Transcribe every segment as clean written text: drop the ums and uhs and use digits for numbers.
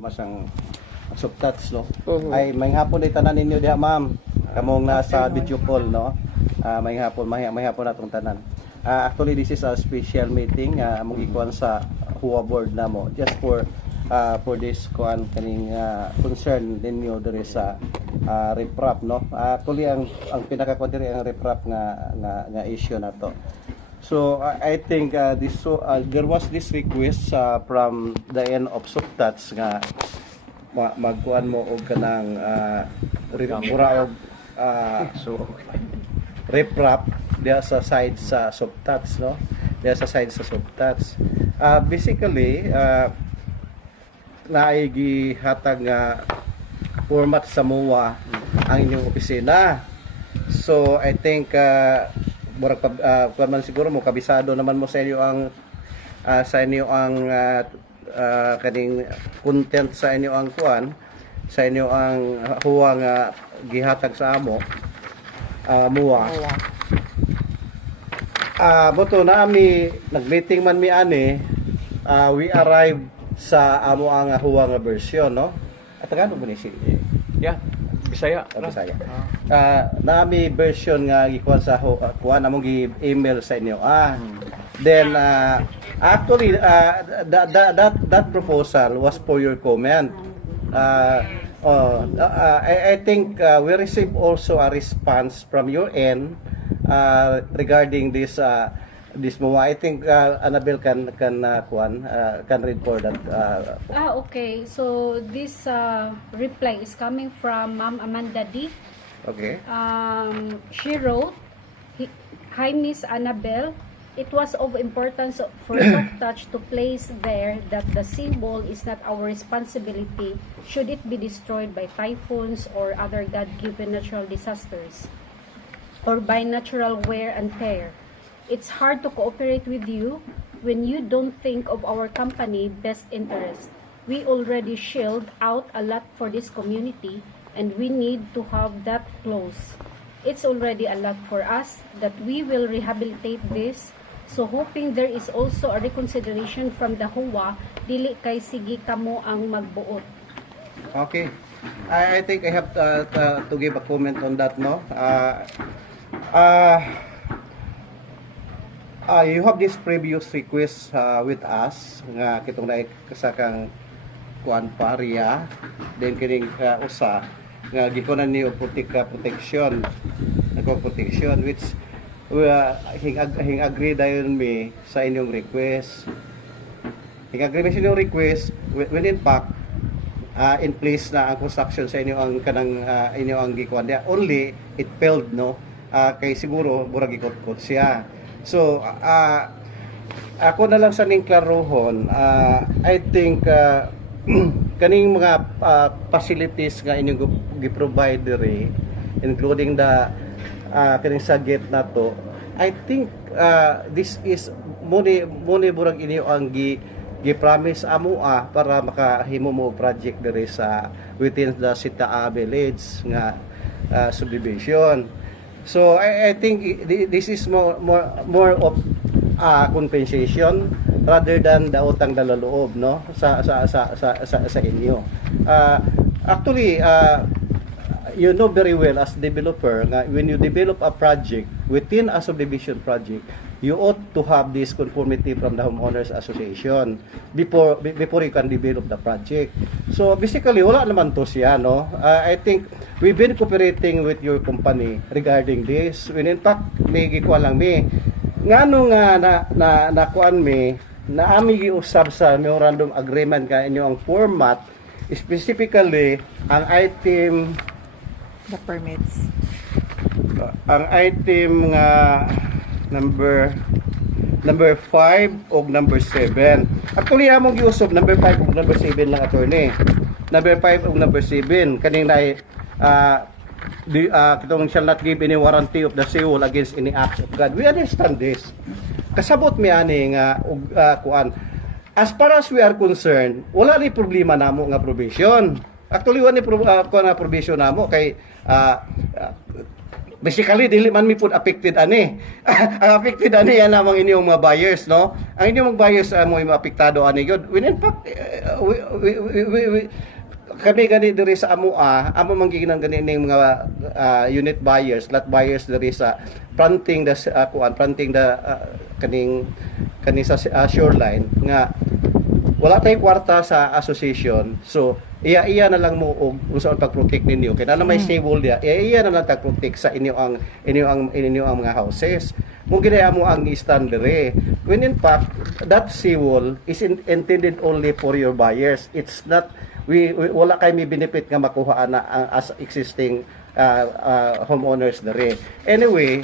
Mas ang subtats no. Ay may hapon ay tanan ninyo diha ma'am. Kamong nasa video call no. May hapon natong tanan. Actually this is a special meeting among ikuan sa HUA board namo just for this kuan kaning concern ninyo diri sa REPRAP no. Actually ang pinaka-kuan diri ang REPRAP nga issue nato. So I think there was this request from the end of subtats nga magkuan mo og kanang mura og REPRAP diya sa side sa subtats no, diya sa side sa subtats. Basically naay gihatag nga format sa MOA ang inyong opisina. So I think murag kuan man siguro mo kabisado naman mo sa inyo ang kaning content sa inyo ang kuan sa inyo ang HUA nga gihatag sa amo MOA. Buto na ami nag-meeting man mi ani, we arrived sa amo ang HUA nga version no. At Tagalog mo ni si Yeah, Bisaya. Bisaya. Nami version nga gikuha sa kuan among gi-email sa inyo. Then actually that proposal was for your comment. I think we received also a response from your end regarding this MOA. I think Annabelle can read for that. Okay. So this reply is coming from Ma'am Amanda D. Okay. She wrote, "Hi Miss Annabelle, it was of importance for SoftTouch to place there that the seawall is not our responsibility should it be destroyed by typhoons or other God-given natural disasters or by natural wear and tear. It's hard to cooperate with you when you don't think of our company best interest. We already shelled out a lot for this community and we need to have that close. It's already a lot for us that we will rehabilitate this. So hoping there is also a reconsideration from the HUA, dili kay sige kamo ang magbuot." Okay. I think I have to give a comment on that no. You have this previous request with us nga kitong naik kasakang kuan paria then kining usa nga gikunan ni protection which hing agree dayon mi sa inyong request. Hing agree mi sa inyong request when in fact in place na ang construction sa inyo ang kanang inyo ang gikuan dia, only it failed no. Kay siguro murag ikot-kot siya. So ako na lang sa ning klarohon, I think kaning mga facilities nga inyong gi-provide diri, including the kaning sa gate nato, I think this is muni burag inyo ang gi-promise amoa para makahimo mo project diri sa within the Sitaa Village nga subdivision. So I think this is more of compensation rather than the utang dalaloob no sa inyo. Actually you know very well as developer nga when you develop a project within a subdivision project, you ought to have this conformity from the homeowners association before you can develop the project. So basically wala naman to siya no. I think we've been cooperating with your company regarding this. When in fact may gikuan lang mi ngano nga na kuan mi na ami giusab sa memorandum agreement ka inyo ang format, specifically ang item The permits. Ang item nga number 5 o number 7. Actually among giusab number 5 o number 7 lang attorney. Number 5 o number 7 kaning nay kitong shall not give any warranty of the seawall against any acts of God. We understand this. Kasabot mi ani nga kuan. As far as we are concerned, wala ni problema namo nga provision. Actually wala ni kuan na provision namo kay basically dili man mi pud affected ani. Ang affected ani yan namang inyong mga buyers, no? Ang inyong mga buyers mo maapektado ani gyud. When in fact kami gani diri sa amo manggiginan gani ning mga unit buyers, lot buyers diri sa fronting the kaning sa shoreline nga wala tayong kwarta sa association. So iya na lang mo og usaon pag-protect ninyo kay na may stable dia. Iya na lang tag-protect sa inyo ang mga houses. Kung ginaya mo ang stand dere. When in fact that seawall is intended only for your buyers. It's not wala kay may benefit nga makuha na as existing homeowners dere. Anyway,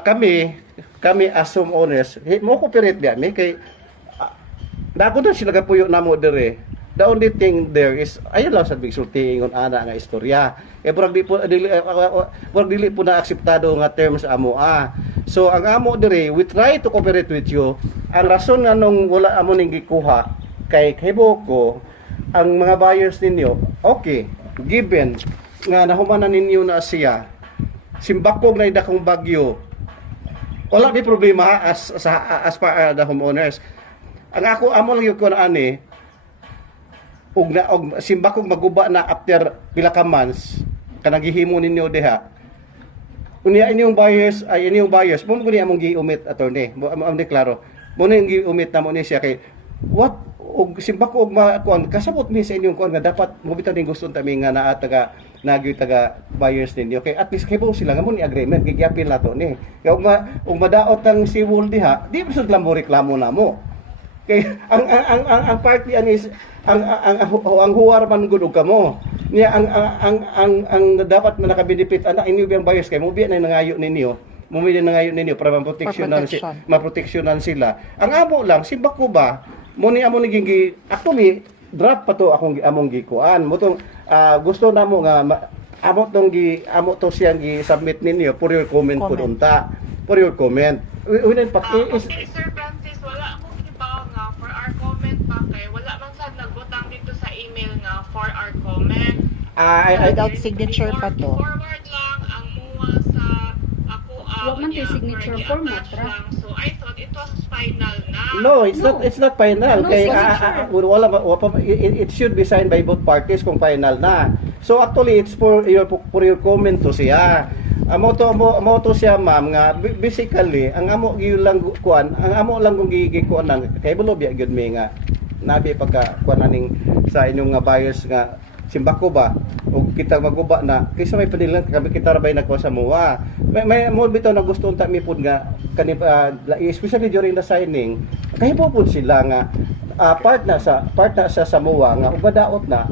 kami as homeowners, mo cooperate biya mi kay dako na sila gapuyo namo dere. The only thing there is ayun lang sa big sulti ingon ana nga istorya. Burag dili po na akseptado nga terms amo. So ang amo dere, we try to cooperate with you. Ang rason nga nung wala amo ning gikuha kay Boko, ang mga buyers ninyo, okay, given nga nahumanan ninyo na siya, simbakog na idakong bagyo, wala may problema as far the homeowners. Ang amo lang yung ko na ani, og simbakog maguba na after pila ka months, kanang gihimo ninyo diha. Unya inyong buyers, mo guni among giumit attorney, mo deklaro. Mo ning giumit na mo ni siya kay what og simbako og kuan kasabot mi sa inyong kuan nga dapat mo bitaw ning gusto tami nga naa taga buyers ninyo kay at least kaybo sila nga mo ni agreement gigyapin nato ni kay og madaot ang seawall diha di bisod lang mo reklamo namo kay ang party anis ang huwar man gud og kamo niya ang dapat na nakabenefit ana inyo biyang buyers kay mo biya na nangayo ninyo para maproteksyonan sila. Ang amo lang simbako ba mo ni amo naging draft pa to akong among gikuan mo tong gusto namo nga amo to siyang gi-submit ninyo for your comment po unta for your comment unin pa is okay, Sir Francis, wala akong ibaw nga for our comment pa kay wala man sad nagbutang dito sa email nga for our comment. Without signature pa to. Forward lang ang muwa sa ako Wa man tay signature format ra. So I thought it was final na. no, it's not final. No, Kay signature. it should be signed by both parties kung final na. So actually it's for your comment to siya. Amo to siya ma'am nga basically ang amo gyud lang kuan, ang amo lang kung gikuan lang kay bulo biya gyud mi nga nabi pagka kuan aning sa inyong nga buyers nga simbako ba o kita maguba na kaysa may panilang kami kita rabay nagkuha sa muwa may mo bitaw na gusto unta mi pud nga kani especially during the signing kay po pud sila nga part na sa Samoa nga ubadaot na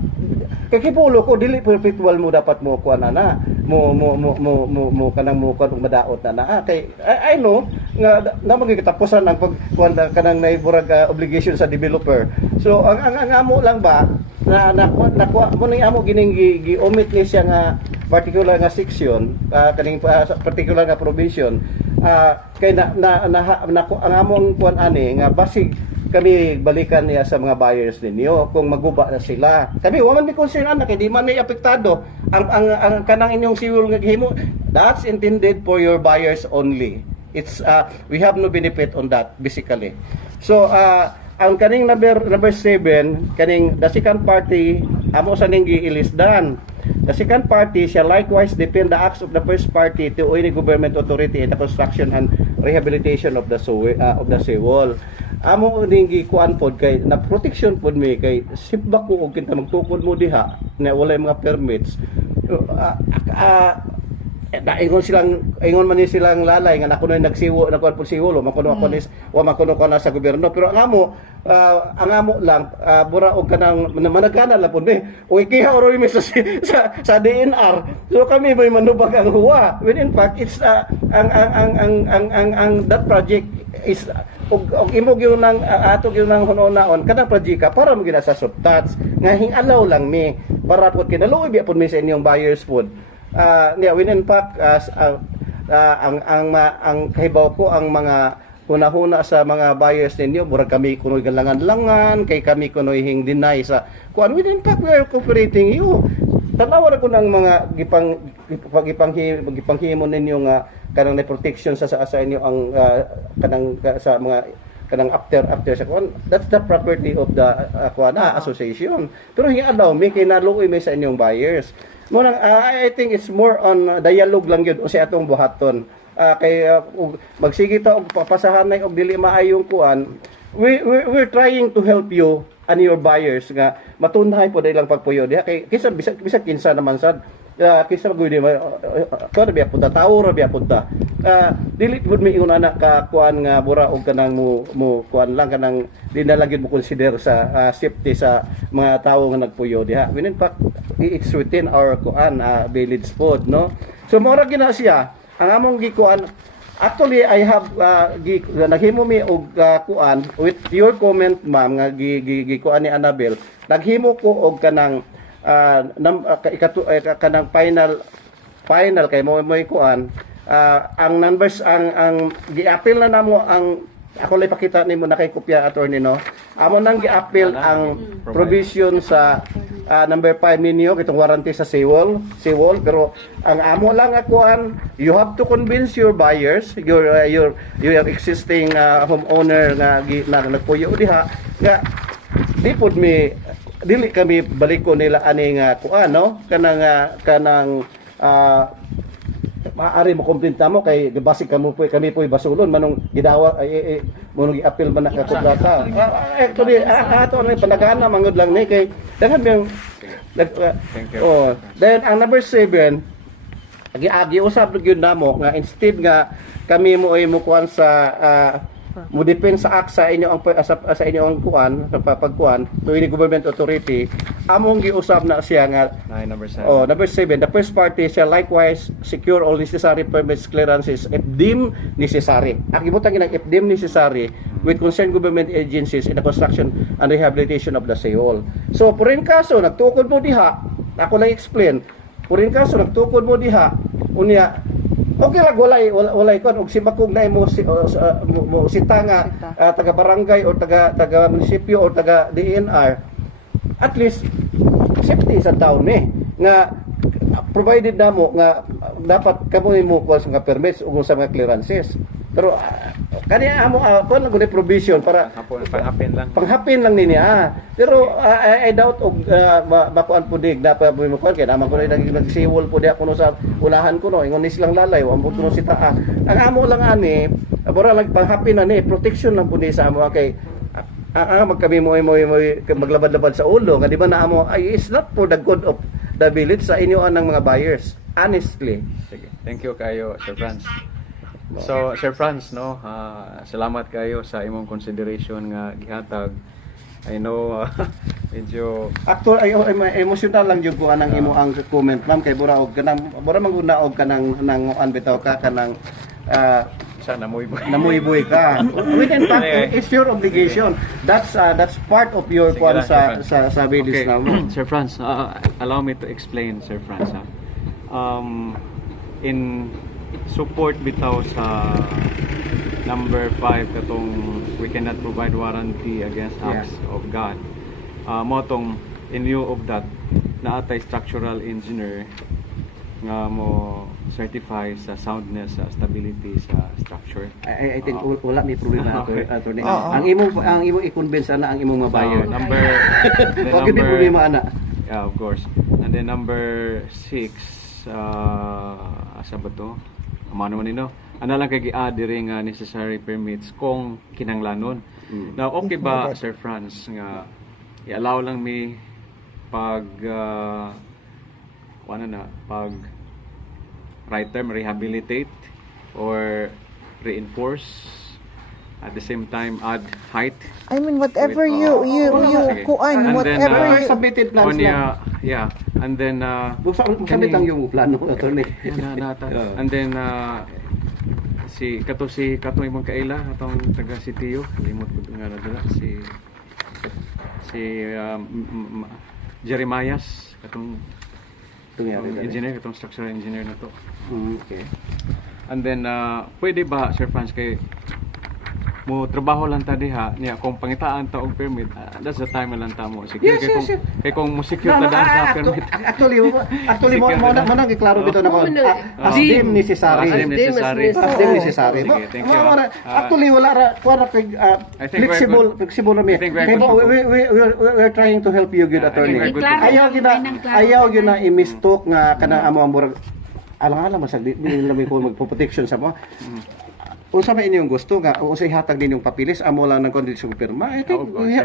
kay kipulo ko dili perpetual mo dapat mo kuan na mo kanang mo kuan madaot na kay I know nga na magkatapusan ang pagkuan kanang naiburag obligation sa developer. So ang amo lang ba na mo ning amo gining gi-omit ni siya nga particular nga section kaning particular nga provision kay ang among kuan ani nga basig kami balikan niya sa mga buyers ninyo kung maguba na sila. Kami wa man mi concern ana kay di man may apektado ang kanang inyong seawall nga gihimo. That's intended for your buyers only. It's we have no benefit on that basically. So ang kaning number 7 kaning the second party amo sa ning giilisdan. The second party shall likewise defend the acts of the first party to any government authority in the construction and rehabilitation of the seawall. Amo ning gikuan pod kay na protection pod mi kay sibak ko og kinta magtukod mo diha na walay mga permits. Ingon man ni silang lalay nga nakuno nagsiwo nakuan pod siwolo makuno ko na sa gobyerno pero ang amo lang bura og kanang managana la pod mi o ikiha oro mi sa DNR so kami may manubag ang huwa when in fact it's ang that project is og imog yung nang atog yung nang hunonaon kanang project para mo gina sa subtats nga hingalaw lang mi para pod kinaluoy biya pod mi sa inyong buyers pod when in fact ang kahibaw ko ang mga huna-huna sa mga buyers ninyo, murag kami kunoy galangan-langan, kay kami kunoy hing deny sa kuan. Within fact, we are cooperating you. Tanawa na ko ng mga gipanghimo ninyo nga kanang na protection sa inyo ang kanang sa mga kanang after sa kuan. That's the property of the association. Pero hi-allow me kay naluoy may sa inyong buyers. Murang I think it's more on dialogue lang yun o sa atong buhaton. Kay magsige ta og papasahanay og dili maayong kuan. We're trying to help you and your buyers nga matunhay po ilang pagpuyo diha kay kisa bisag kinsa naman sad kisa gud di ko na biya punta tao ra biya punta dili pud mi ingon anak ka kuan nga bura og kanang mo kuan lang kanang di na lang gyud mo consider sa safety sa mga tawo nga nagpuyo diha. In fact it's within our kuan village food, no. So mora gina siya ang among gikuan. Actually, I have naghimo mi og kuan with your comment ma'am nga gikuan ni Annabel. Naghimo ko og kanang kanang final kay mo kuan ang numbers ang gi-appeal na namo ang ako lay pakita nimo na kay kopya attorney no. Amo nang gi-appeal ang provision sa number 5 ninyo kitong warranty sa seawall pero ang amo lang akuan you have to convince your buyers your existing homeowner nga nagpuyo diha nga dili kami baliko nila ani nga kuan no kanang maaari mo kumplinta mo kay basig kami po basulon manong gidawa manong gi-appeal man na kakublata. Actually ato ang panagana mangod lang ni kay daghan yung Thank you. Then ang number 7 giusab gyud namo nga instead nga kami mo ay mukuan sa mo depend sa act sa inyo ang sa inyo ang kuan sa pagkuan to any government authority among giusab na siya nga Number 7. number 7 the first party shall likewise secure all necessary permits clearances if deemed necessary. Ang ibutang ginang if deemed necessary with concerned government agencies in the construction and rehabilitation of the seawall. So purin kaso nagtukod mo diha ako lang explain purin kaso nagtukod mo diha unya okay lang walay kon og simakog na mo sita nga taga barangay or taga munisipyo or taga DNR at least safety sa taon nga provided namo nga dapat kamo mo kuha sa permits ug sa mga clearances pero kaniya amo kon lang provision para panghapin lang niya pero I doubt og bakuan pudig dapat mo kuan kay naman ko nag-seawall po diha kuno sa ulahan kuno ingon ni silang lalay wa mo kuno si taa ang amo lang ani bora lang panghapin na ni protection lang pud sa amo kay magkami mo maglabad-labad sa ulo nga di ba na amo is not for the good of the village sa inyo anang mga buyers honestly. Sige. Thank you kayo Sir Franz. So Sir Franz no, salamat kayo sa imong consideration nga gihatag. I know medyo actually emotional lang jud ko anang imo ang comment ma'am kay bura og kanang bura manguna og kanang nang bitaw ka kanang sana namuiboy ka. In fact, it's your obligation. That's part of your kuan sa village na mo. Sir Franz, allow me to explain Sir Franz. In support bitaw sa number 5 katong we cannot provide warranty against acts of God. Motong in view of that naatay structural engineer nga mo certify sa soundness sa stability sa structure. I think wala may problema Okay. attorney. Ang imo i-convince ana ang imong mga buyer. Number Okay, may problema ana. Yeah, of course. And then number 6 asa ba to? Amano man nino. Ana lang kay gi-add diri nga necessary permits kung kinahanglanon. Now, okay ba Sir Franz nga i-allow lang mi pag pag right term rehabilitate or reinforce at the same time add height. I mean, whatever With, you sige. kuan, And whatever then, you... submitted plans lang. Yeah, and then Sabit ang yung plano attorney. and then si katong imong kaila atong taga Sitio limot ko nga dala si Jeremias katong engineer katong structural engineer na to. Okay. And then pwede ba Sir Franz kay mo trabaho lang ta diha niya kung pangitaan ta og permit, that's the time lang ta mo. Sige Yes, kay yes, yes. kung mo secure ta dahil sa permit. Actually, mo nang giklaro bito na ko. As Dim. dim necessary. As dim necessary. As dim necessary. Sige, thank you. Actually, wala ra kuha ra kay I think we're good. flexible na mi. I think we're Kaya good. we're trying to help you, good I think attorney. we're good to go. Ayaw gina i-mistalk nga kanang amo ang murag alang-alang masag di nila ko magpo-protection sa mo. Kung sa inyong gusto nga, kung sa ihatag din yung papilis, amo lang ng kondisyon pirma, I think we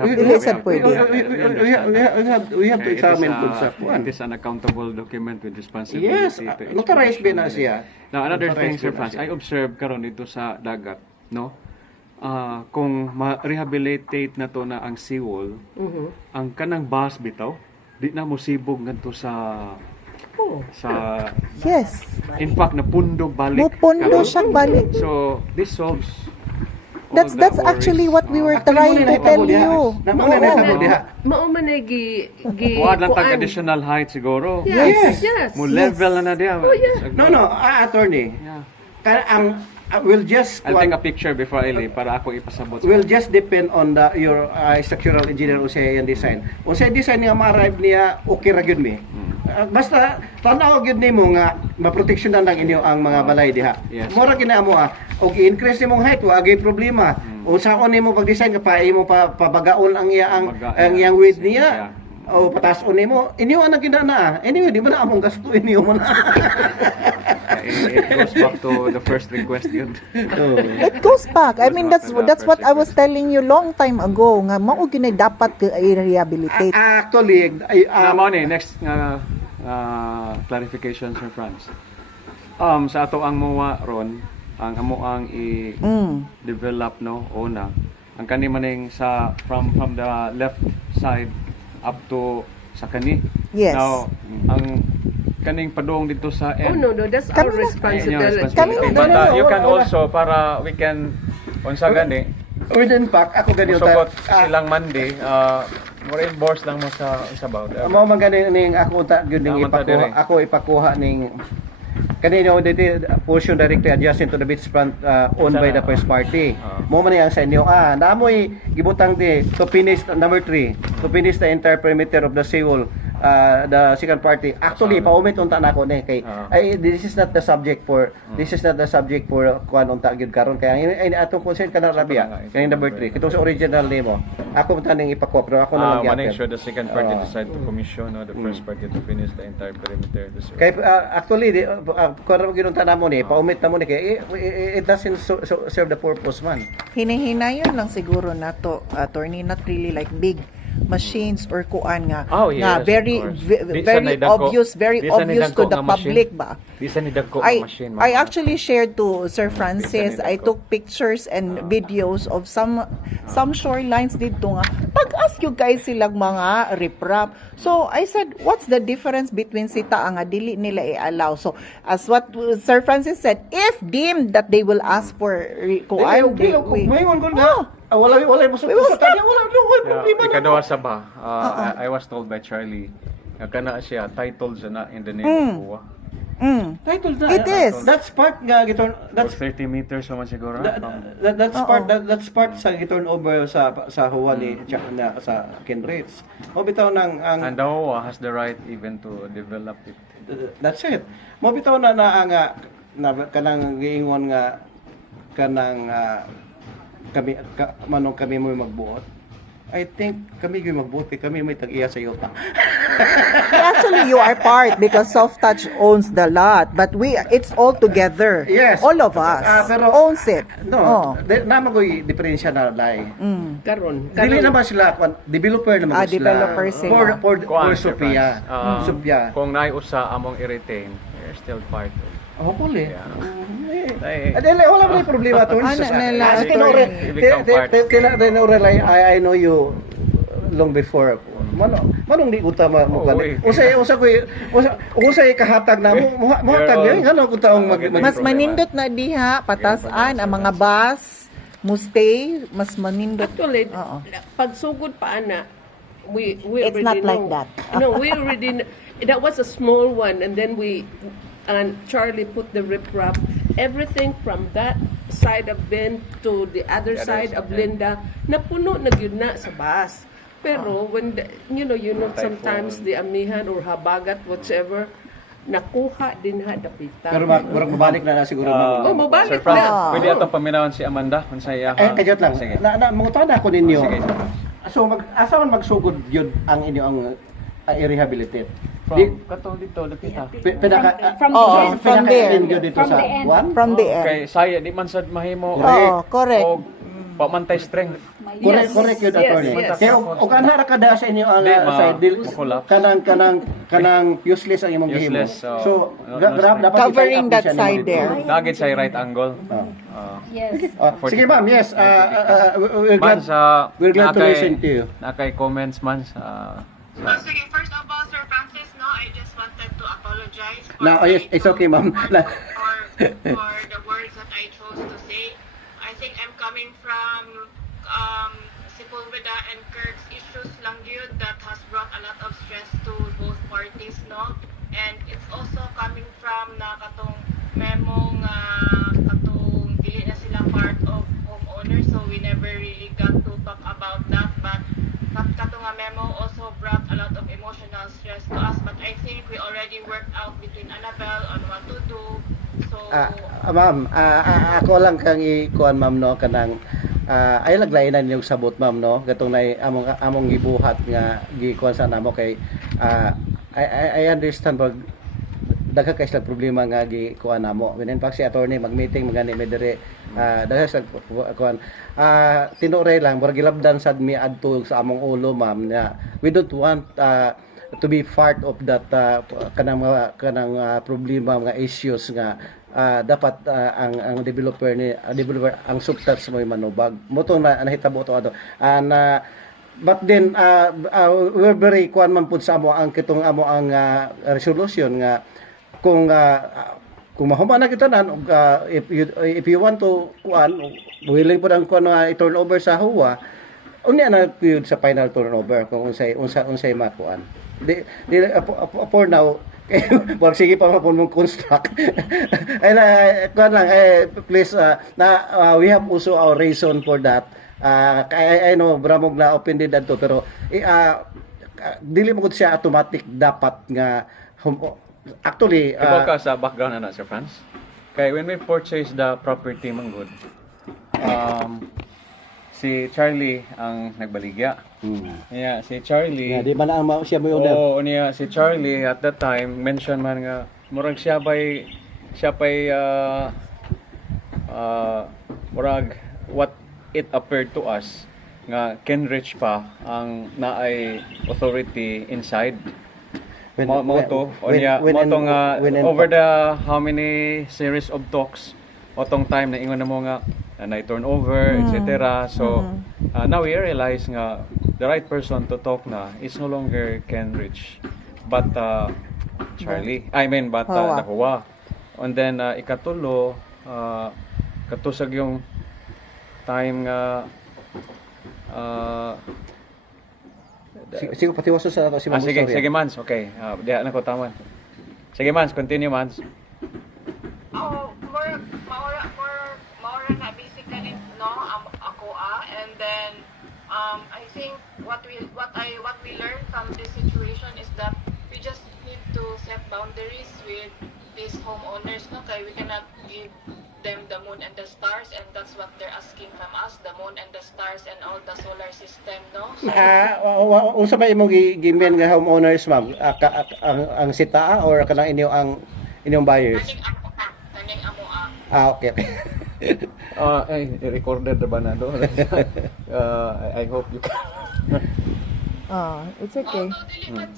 have to examine kung sa kuan. It is an accountable document with responsibility. Yes, to notarized execution. ba na siya? Now, another thing, Notarized Sir ba na Franz, siya? I observe karon dito sa dagat, no? Kung ma-rehabilitate na to na ang seawall, ang kanang bus bitaw, di na mo sibog ngadto sa Yes. in fact napundog balik. Mupundo karon. siyang balik. So, this solves all That's the actually worries. what we were Actually, trying muna to tell naitabo diha. you. Muna naitabo diha. Mao man ay gi Kuha lang tag kuan. additional height siguro. Yes, yes. Mo level na diha. No, attorney. Yeah. Ang will just I'll take a picture before I leave para ako ipasabot. will just depend on your structural engineer unsay yung design. Unsay design nga ma-arrive niya, okay ra gyud mi. Basta tanaw gyud nimo nga maproteksyonan lang inyo ang mga balay diha. Yes. Mura ginaamo og i-increase nimong height wa agay problema. Unsaon nimo pag-design ka pa imo pabagaon ang iyang width niya. O patason nimo inyo ang ginana. Anyway, di ba na among gasto inyo mo na. It goes back to the first request yun. It goes back. I mean, that's what I was telling you long time ago. Nga, mao ginay dapat i-rehabilitate. Actually, Naman ni next clarification, Sir Franz. Sa ato ang muwa ron, ang amo ang i-develop no una. Ang kani maning sa from the left side up to sa kani. Yes. Now, ang kaning padung dito sa Oh end. no, that's Kami our na. responsibility. Kami na. But No, you can wala. also para we can unsa gani within fact ako ganito. musugot silang Monday, reimburse lang mo sa about. Mao man gani ning ako ta gyud ning Naman ta ipakuha dire. ako ipakuha ning kanino dito portion directly adjacent to the beachfront owned by the first party. Mo man ang sa inyo namoy gibutang di to finish number 3 to finish the entire perimeter of the seawall the second party actually paumit unta nako ni kay this is not the subject for kuan unta gyud karon kaya ay atong concern kana rabia kay number 3 kitong sa original nimo ako man ning ipakuha pero ako na lang Make gyapon. sure the second party decide to commission the first party to finish the entire perimeter. Kay actually kung ano ginunta na mo ni paumit na mo ni kay it doesn't serve the purpose man. Hinahinayon lang siguro nato, attorney, not really like big machines or kuan nga Oh, yes, nga very of course. Di sa very nidagko- obvious di sa nidagko to the nga public machine. ba. Di sa nidagko I ang machine. I actually shared to Sir Francis. I nidagko. took pictures and videos of some shorelines dito nga. Pag-ask you guys silang mga riprap. So I said, what's the difference between sita nga dili nila i-allow? So as what Sir Francis said, if deemed that they will ask for kuan, Mayon ko nga. Wala mo sa tanya wala problema na. Ikaduha sa ba? I was told by Charlie nga kana siya titled sa na in the name of Kuwa. Title na. It is. That's part nga giton That's that's 30 meters naman siguro. that's part sa giturn over sa Hawa ni na sa Kenrich. O bitaw nang And the Kuwa has the right even to develop it. that's it. Mo bitaw na nga na kanang giingon nga kanang kami mo magbuot. I think kami gyud magbuot kay kami may tag-iya sa yuta. Actually, you are part because Soft Touch owns the lot, but it's all together. Yes. All of us Pero- owns it. No, naman ko diferensya na lay. Karon. Dili naman sila developer naman sila. Developer sila. For Kuan, Sir Sophia. Franz. Sophia. Kung naiusa among i-retain, you're still part of it. Hopefully. Ay, Adele, wala may problema to. Ano nila, attorney. I know you long before. Manong di uta mo kan. Usay kahatag na mo hatag You're nga ko taong Mas manindot na diha, patasan, ang mga bus, mustay, mas manindot. Actually, Oo. pagsugod pa ana, we It's already not know. like that. No, we already that was a small one, and then we and Charlie put the riprap. Everything from that side of Ben to the other The other side side, of Linda, napuno na gyud na sa bus. Pero when you know Typhoon. sometimes the amihan or habagat whatever nakuha din ha dapitan. Pero murag mabalik na siguro. Oh, mabalik Sir Franz, na. pwede atong paminawan si Amanda kung sa iya. Kajot lang. Sige. Mangutan ako ninyo. Sige, Sir Franz. So asa man magsugod yun ang inyo ang i-rehabilitate? From katong dito, dapita. From Oo, the end. from there. dito From sa the end. buwan? From the end. Kay saya di man sad mahimo. Oo, correct. O pamantay strength. Correct yun, Yes, attorney. yes. Kaya og anha ra kada sa inyo ang Di, side deal makulap. kanang useless ang imong gihimo. Useless, so, So, no grab dapat Covering i-tie up that siya side nimo. there. Dagit sa right angle. Yes. Sige ma'am, yes. We're Man glad, sa we're glad to nakay- listen to you. Nakay comments man sa Sige, first of all, Sir Francis, no, I just wanted to apologize for No, yes, it's okay, ma'am. for the words that I chose to say. I think I'm coming from Sepulveda and Kirk's issues lang yun that has brought a lot of stress to both parties, no? And it's also coming from na katong memo nga katong dili na sila part of homeowners, so we never really got to talk about that, but katong nga memo also brought a lot of emotional stress to us, but I think we already worked out between Annabelle on what to do. So Ma'am, ako lang kang ikuan ma'am no kanang ay laglainan yung sabot ma'am no gatong nay among gibuhat nga gikuan sa namo kay I understand pag dagha kay sa problema nga gikuan namo when in fact si attorney mag-meeting magani medere dagha sa kuan tinuray lang murag gilabdan sad mi adto sa among ulo ma'am na we don't want to be part of that kanang problema mga issues nga dapat ang developer ang subtats mo manubag motong na nahitabo to ato but then we're very kuan man pud sa amo ang kitong amo ang resolution nga kung mahuman na kita nan if you want to kuan willing pud ang kuan nga i-turn over sa huwa unya na yun sa final turnover kung unsay makuan for now wag sige pa mapon mong construct ay na kuan lang please we have also our reason for that I know bramog na offended adto pero dili mo gud siya automatic dapat nga actually Ibaw ka sa background na Sir Franz. Kay when we purchased the property manggod, si Charlie ang nagbaligya. Yeah, si Charlie. di man ang siya mo owner. Oo, niya si Charlie at that time mention man nga murag siya pay murag what it appeared to us nga Kenrich pa ang naay authority inside. Moto over the how many series of talks otong time na ingon na mo nga na turn over etc. So now we realize nga the right person to talk na is no longer Kenrich but Charlie but Nahuwa. And then ikatulo katusag yung time nga Sige patiwaso sa ato si Ma'am sige Victoria. Mans, okay. Diha na ko taman. Sige Mans, continue Mans. Maura na basically no ako and then I think what we learned from this situation is that we just need to set boundaries with these homeowners, no? Kaya we cannot give them the moon and the stars, and that's what they're asking from us, the moon and the stars and all the solar system, no? Unsa ba imong gimen nga homeowners ma'am? Ang sita or kanang inyong buyers? Kaning amo. Okay. Recorded ba na do? I hope you can. It's okay. Although dili man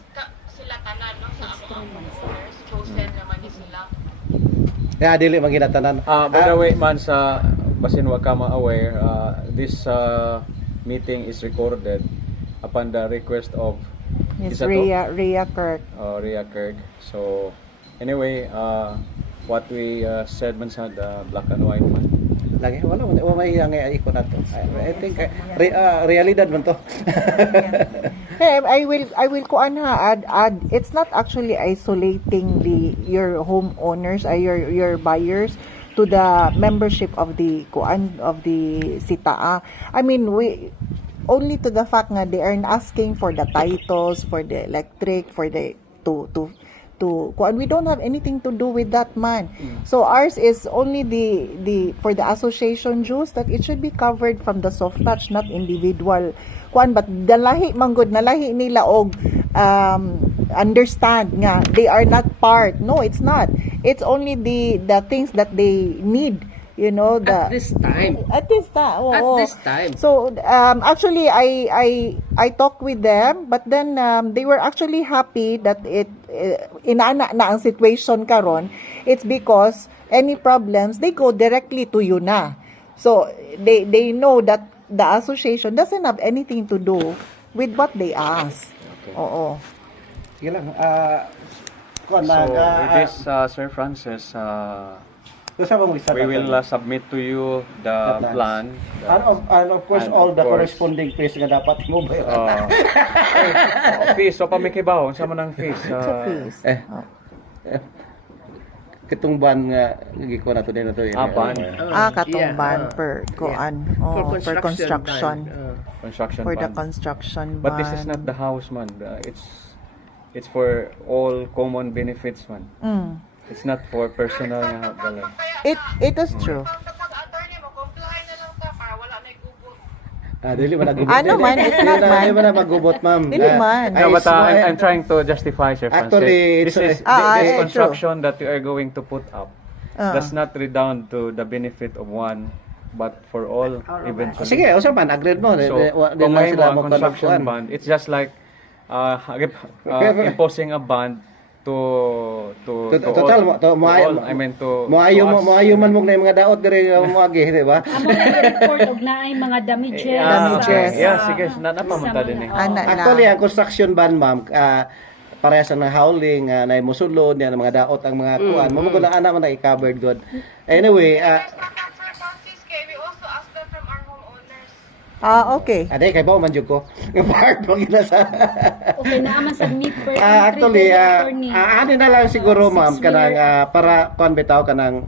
sila tanan, no, sa amo homeowners, chosen naman ni sila. Dili man ginatanan. By the way, man, sa basin wa ka ma-aware, this meeting is recorded upon the request of Miss isa to? Rhea Kirk. Rhea Kirk. So, anyway, what we said man sa black and white man. Lagi wala may yang iko nato. I think realidad man to. Hey, I will kuan ha add it's not actually isolating your homeowners your buyers the membership of the kuan of the Sitaa. I mean, we only to the fact nga they are asking for the titles, for the electric, for the to kuan. We don't have anything to do with that, man. So ours is only the for the association dues, that it should be covered from the soft touch, not individual kuan. But nalahi manggod, nalahi nila og understand nga they are not part. No, it's not. It's only the things that they need, you know, At this time. at this time. At Oo. this time. So actually I talked with them, but then they were actually happy that it inana na ang situation karon. It's because any problems they go directly to you na. So they know that the association doesn't have anything to do with what they ask. Oo. Sige lang. Kuan So, na. with this, Sir Francis, Kasama mo isa we will submit to you the plan. and of course, And all of the course, corresponding fees nga dapat mo bayaran. Fees, so pamikibaw, sa manang fees. Sa fees. Kitong ban nga giko na to din na to. Ban. Katong ban per kuan. Oh, per construction. Construction For the ban. construction ban. But this is not the house, man. It's for all common benefits, man. It's not for personal nga balay. It is true. Kapag attorney mo, comply na lang ka para wala na igubot. Dili man nagubot. Ano man, it's not man. Dili man na magubot, ma'am. Dili man. No, but I'm trying to justify, Sir Francis. Actually, this is true. construction that you are going to put up does not redound to the benefit of one, but for all eventually. Sige, usa man agreed mo. So, Di kung man may sila mga mo construction kalukuan. ban, it's just like imposing a ban to Total mo to all, I mean to maayo man mo na yung mga daot diri mo agi, di ba? Amo na report og naay mga damages. Damages. Sige, napamunta din eh. Ana na. Actually, ang construction ban, ma'am, parehas na howling, na musulod, yan ang mga daot ang mga kuan. Mo na ana man na i-covered good. Anyway, There's not that, Sir Francis, kay we also asked them from our homeowners. Okay. aday kay ba man jud ko. Yung part mo gina sa Okay na aman submit per actually, attorney. ano na lang siguro, ma'am, kanang para kuan bitaw kanang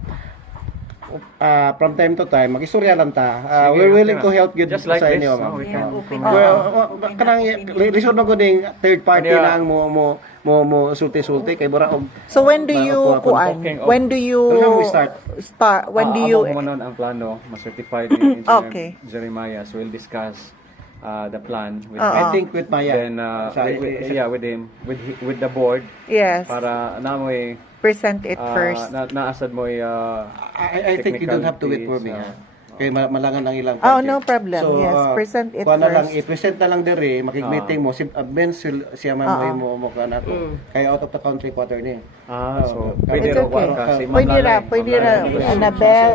from time to time magistorya lang ta. We're willing to help good Just like sa this, inyo, no, ma'am. we can Kanang lisod man ko ding third party Yeah. na ang mo sulti-sulti kay bura og So when do you kuan? talking of- When do you Kailan we start? When do you Amo man ang plano, ma-certify ni Engineer Okay. Jeremiah, so we'll discuss the plan with I him. think with Maya. Then with him, with the board yes, para namoy present it first. naasad mo I think you don't have to wait for me. Kay malangan ang ilang Oh, project. no problem. So, Yes, present it kuha na lang, first. i-present na lang dere, makig-meeting mo, si Ben siya man mo ka na to. Kaya out of the country quarter niya. so It's pwede okay. ro kasi Pwede ra. Annabelle,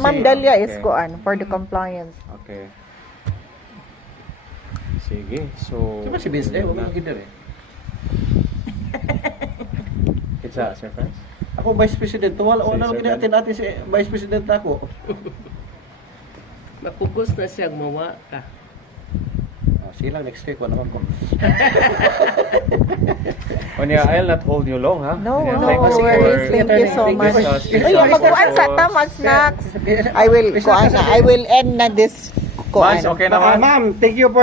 Ma'am Dalia is kuan for the compliance. Okay. Sige. So Diba si Ben, wag mo dere. It's a Sir Franz. Ako Vice President, wala Si lang Sir ginatin natin si Vice President ako. Mapugos na siyang mawa ka. Sige lang, next week, wala naman ko. Onya, I'll not hold you long, ha? No, Yeah, no thank you worries. for Thank you so this, much. speech. Ay, magkuan sa tamag snacks. I will end na this kuan. Vance, okay naman? Ma'am, thank you for